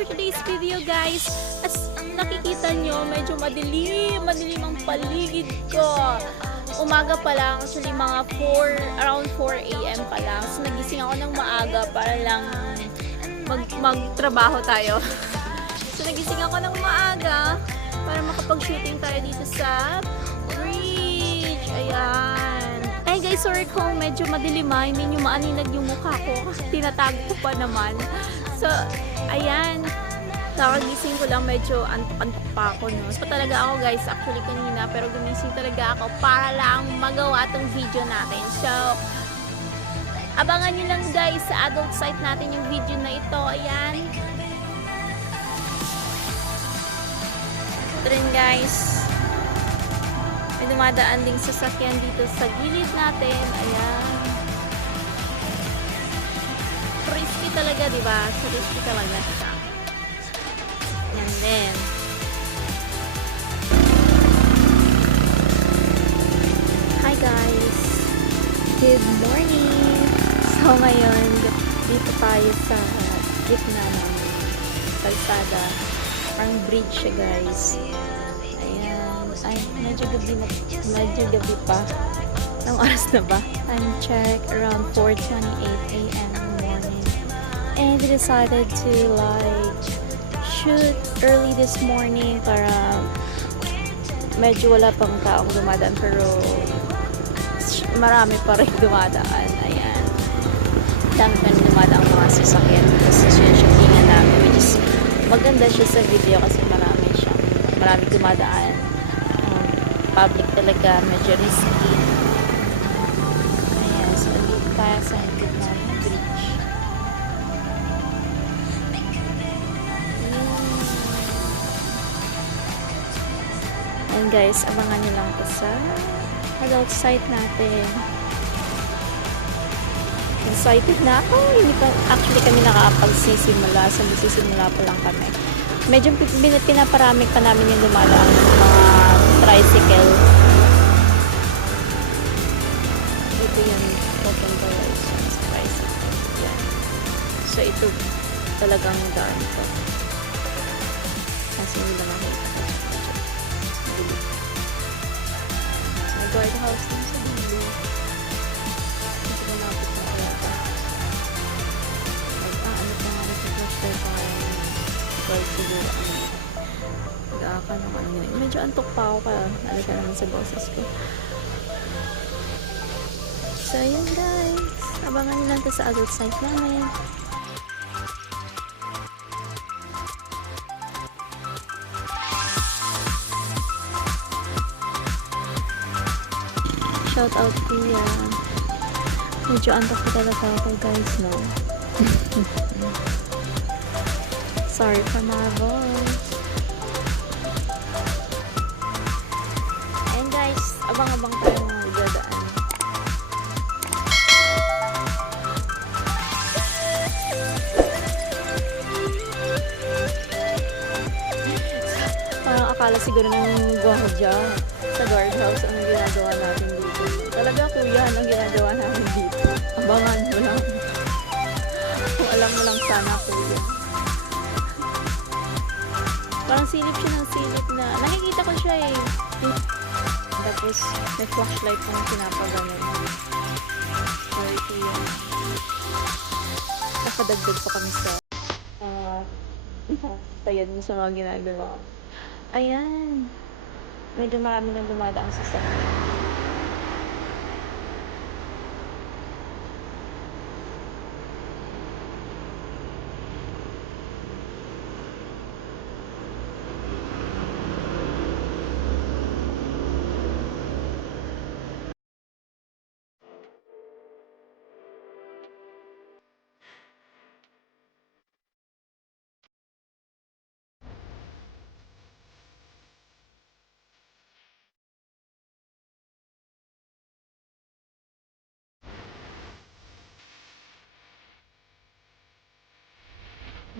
for today's video, guys. As nakikita nyo, medyo madilim ang paligid ko. Umaga pa lang, actually mga around 4 a.m. pa lang. So nagising ako ng maaga para lang magtrabaho tayo. So nagising ako ng maaga para makapag-shooting tayo dito sa bridge. Ayan. Ay guys, sorry kung medyo madilim, hindi nyo maaninag yung mukha ko kasi tinatago ko pa naman. So, ayan. Nakagising ko lang, medyo antok pa ako, no? So, talaga ako guys, actually kanina, pero gumising talaga ako para lang magawa tong video natin. So, abangan nyo lang guys sa adult site natin yung video na ito. Ayan. Ito rin guys. May dumadaan ding sasakyan dito sa gilid natin. Ayan. Risky talaga, diba? So, risky talaga siya. Yan din. Hi guys! Good morning! So ngayon, dito tayo sa gitna ng kalsada. Parang bridge siya guys. Ayan. Ay, medyo gabi pa. Anong oras na ba? Time check, around 4:28 a.m. in the morning. And we decided to like shoot early this morning para medyo wala pang taong dumadaan pero marami pa rin dumadaan. Ayan. Dami pa rin dumadaan mga sasakyan kasi shootingan namin, which is maganda siya sa video kasi marami dumadaan. Public talaga, medyo risky. Ayan, so dito tayo sa gitna ng bridge. And guys, abangan nyo lang po sa adult site natin. Excited na ako. Hindi pa, actually kami nakakapagsisimula. So, magsisimula pa lang kami. Medyo pinaparami pa namin yung dumadaan ng mga tricycle. Ito yung open doors sa tricycle. Yan. So, ito talagang daan ko. Kasi hindi lang makita. May guardhouse din sa dulo. Kasi lumapit na kaya pa. Like, ano pa nga rin sa flashlight pa kaya guard siguro. Nag-aaka naman yun. Medyo antok pa ako kaya nalika naman sa boses ko. So, yun guys. Abangan nyo lang to sa adult site namin. Shout out kuya. Medyo antok ko talaga ako guys, no? Sorry for my voice. And guys, abang-abang tayo mga dadaan. Parang akala siguro ng guardia sa guardhouse ang ginagawa natin dito. Talaga kuya, ang ginagawa namin dito. Abangan mo lang. Kung alam mo lang sana kuya. Parang silip siya ng silip na. Nakikita ko siya eh. Tapos may flashlight pong pinapaganon. Sorry kuya. Nakadagdag pa kami sa tayad mo sa mga ginagawa. Ayan. Medyo marami nang dumadaang sasakyan.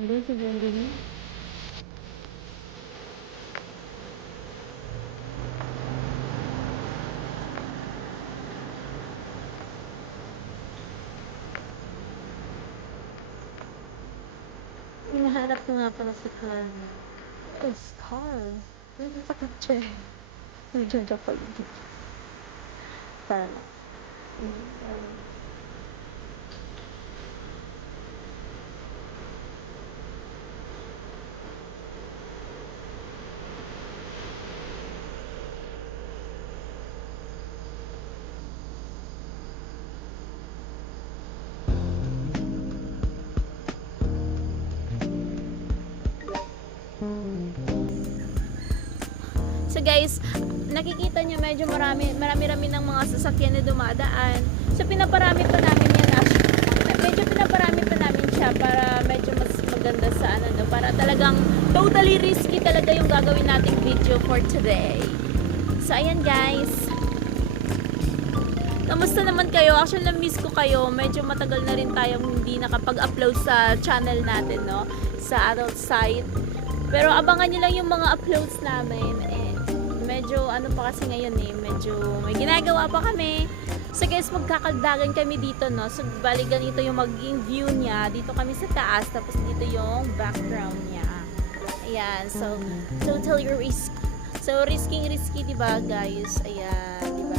Ano sa ganda niya? Hanap ko nga pala sa car. It's car. Pwede pa kutse. Medyo pa dito. Sana. So guys, nakikita nyo medyo marami ng mga sasakyan na dumadaan. So pinaparami pa namin yan actually. Medyo pinaparami pa namin siya para medyo mas maganda sa ano, no? Para talagang totally risky talaga yung gagawin nating video for today. So ayan guys. Kamusta naman kayo? Actually na-miss ko kayo. Medyo matagal na rin tayong hindi nakapag-upload sa channel natin, no? Sa adult site. Pero abangan nyo lang yung mga uploads namin. Medyo ano pa kasi ngayon medyo may ginagawa pa kami. So guys, magkakaldagan kami dito, no? So bali ganito yung magiging view niya. Dito kami sa taas, tapos dito yung background niya. Ayan, so totally risky. So risky, diba guys? Ayan, diba?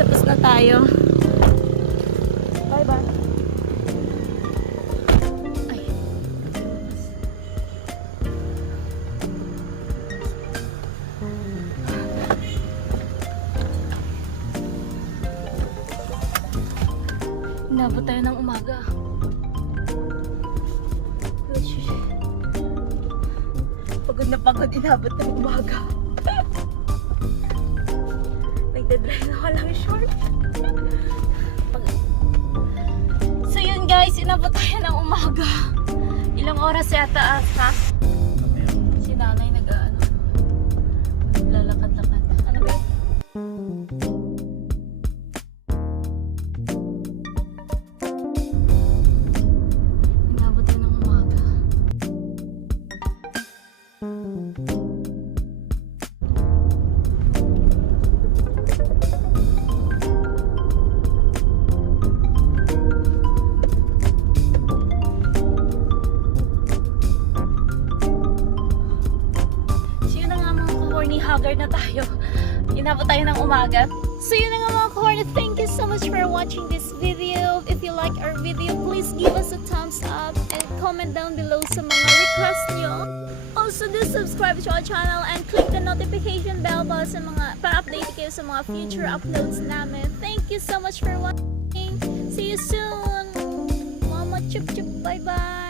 Tapos na tayo. Bye bye. Ay. Inabot tayo ng umaga. Pagod na pagod, inabot ng umaga. Nagdadrive na walang short. So yun guys, inabot tayo ng umaga. Ilang oras yata ha? Si nanay naglalakad-lakad. Ano ba yun? Inabot tayo ng umaga. Haggard na tayo. Inabot tayo ng umaga. So yun na nga mga ka-horny. Thank you so much for watching this video. If you like our video, please give us a thumbs up and comment down below sa mga request nyo. Also, do subscribe to our channel and click the notification bell para update kayo sa mga future uploads namin. Thank you so much for watching. See you soon. Mama chup chup. Bye bye.